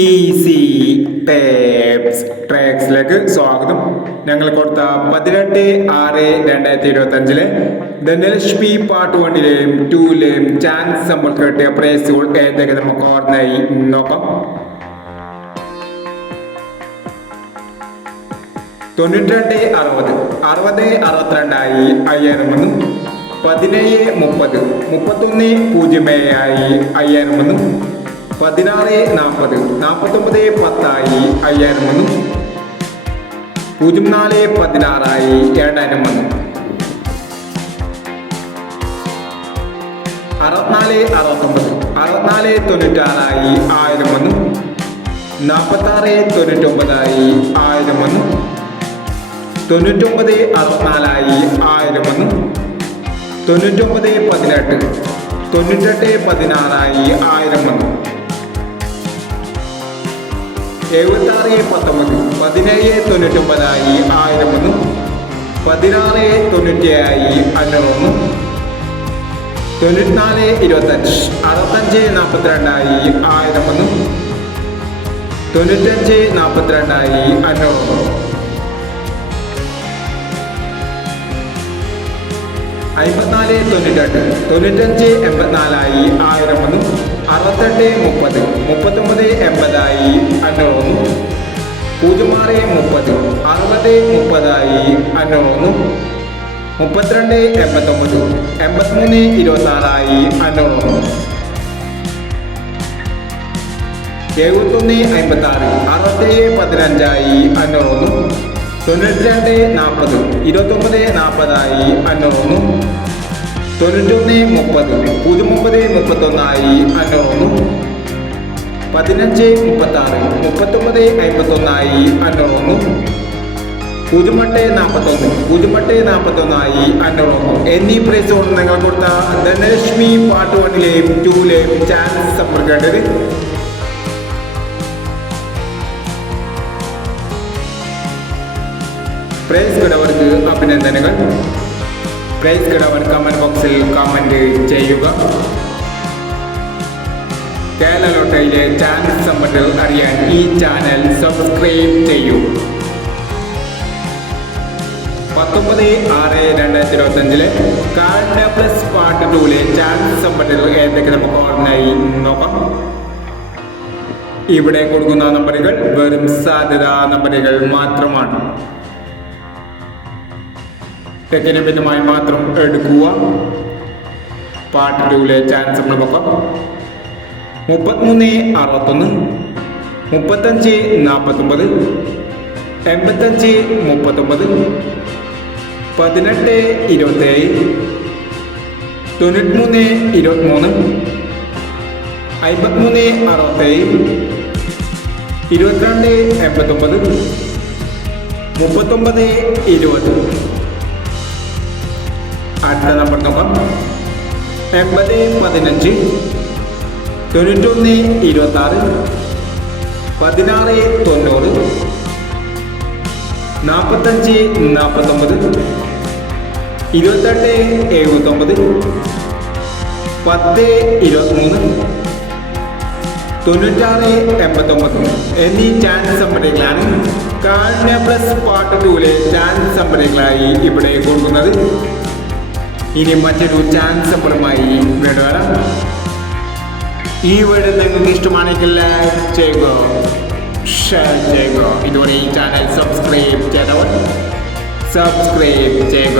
Easy ട്രാക്സിലേക്ക് സ്വാഗതം. ഞങ്ങൾ കൊടുത്ത 18/6/2025 ധനലക്ഷ്മി പാർട്ട് 1-ലെയും 2-ലെയും ചാൻസ് നമ്മൾ കിട്ടിയ പ്രൈസുകൾ ഏതൊക്കെ നമുക്ക് ഓർമ്മയായി നോക്കാം. 92-60 60-62 5000 17-30 31-07 5000 16-40 49-10 5000 04-16 7000 64-69 64-96 1000 46-99 1000 99-64 1000 99-18 98-16 1000 76-19 17-99 1000 16-97 500 94-25 65-42 1000 95-42 500 54-98 95-84 1000 68-30 39-80 500 06-30 60-30 500 32-89 83-26 500 71-56 67-15 500 92-40 29-40 500 91-30 09-31 500 15-36 39-51 500 08-41 08-41 500 എന്നീ പ്രൈസുകൾ നിങ്ങൾ കൊടുത്ത ധനലക്ഷ്മി പാർട്ട് 1-ലെയും 2-ലെയും ചാൻസ് സമ്പർക്കേണ്ടത്. പ്രൈസ് കിടവർക്ക് അഭിനന്ദനങ്ങൾ. പ്രൈസ് കിടവർ കമന്റ് ബോക്സിൽ കമന്റ് ചെയ്യുക. കേരള ലോട്ടറിയിലെ ചാൻസ് സമ്പത്തുകൾ അറിയാൻ ഈ ചാനൽ സബ്സ്ക്രൈബ് ചെയ്യൂ. 19/6/2025 കാർഡ് പ്ലസ് പാർട്ട് 2-ലെ ചാൻസ് സമ്പത്തുകൾ ഏതൊക്കെ നമുക്ക് ഓർമ്മയായി നോക്കാം. ഇവിടെ കൊടുക്കുന്ന നമ്പറുകൾ വെറും സാധ്യതാ നമ്പറുകൾ മാത്രമാണ്. സെക്കൻഡ് ഭിന്നമായി മാത്രം എടുക്കുക. പാർട്ട് 2-ലെ ചാൻസ് നമ്മൾ നോക്കാം. 33-61 35-49 85-39 18-27 93-23 53-67 22-89 39-20. അടുത്ത നമ്പർ നോക്കാം. 80-15 91-26 16-90 45-49 28-79 10-23 96-89 എന്നീ ചാൻസ് സമ്പത്തുകളാണ് കാർഡ് പ്ലസ് പാർട്ട് 2-ലെ ചാൻസ് സമ്പത്തുകളായി ഇവിടെ കൊടുക്കുന്നത്. ഇനി മറ്റൊരു ചാൻസ് സമ്പത്തുമായി വേണം. ഈ വീഡിയോ നിങ്ങൾക്ക് ഇഷ്ടമാണെങ്കിൽ ലൈക്ക് ചെയ്യുക, ഷെയർ ചെയ്യുക. ഇതുവരെ ഈ ചാനൽ സബ്സ്ക്രൈബ് ചെയ്തവർ സബ്സ്ക്രൈബ് ചെയ്യുക.